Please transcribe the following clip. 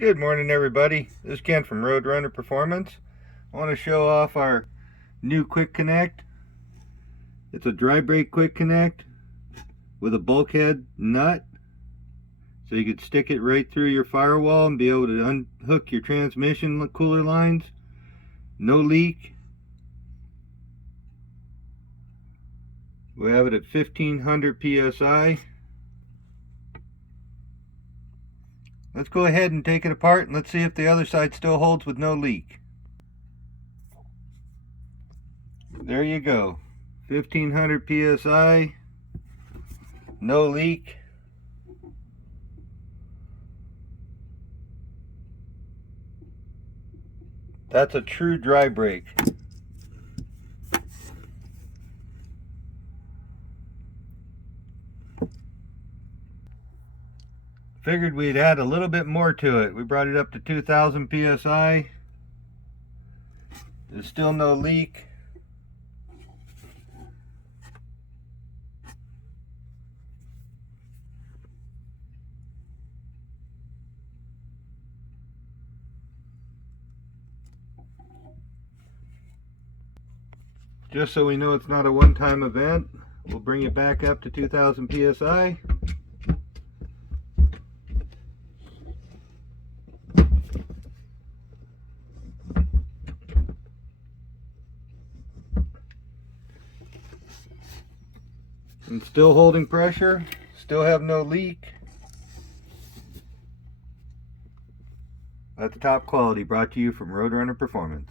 Good morning, everybody. This is Ken from Roadrunner Performance. I want to show off our new Quick Connect. It's a dry brake Quick Connect with a bulkhead nut, so you could stick it right through your firewall and be able to unhook your transmission cooler lines. No leak. We have it at 1500 psi. Let's go ahead and take it apart and let's see if the other side still holds with no leak. There you go. 1500 psi. No leak. That's a true dry brake. Figured we'd add a little bit more to it. We brought it up to 2000 psi. There's still no leak. Just so we know it's not a one-time event, we'll bring it back up to 2000 psi. And still holding pressure, still have no leak. That's top quality, brought to you from Roadrunner Performance.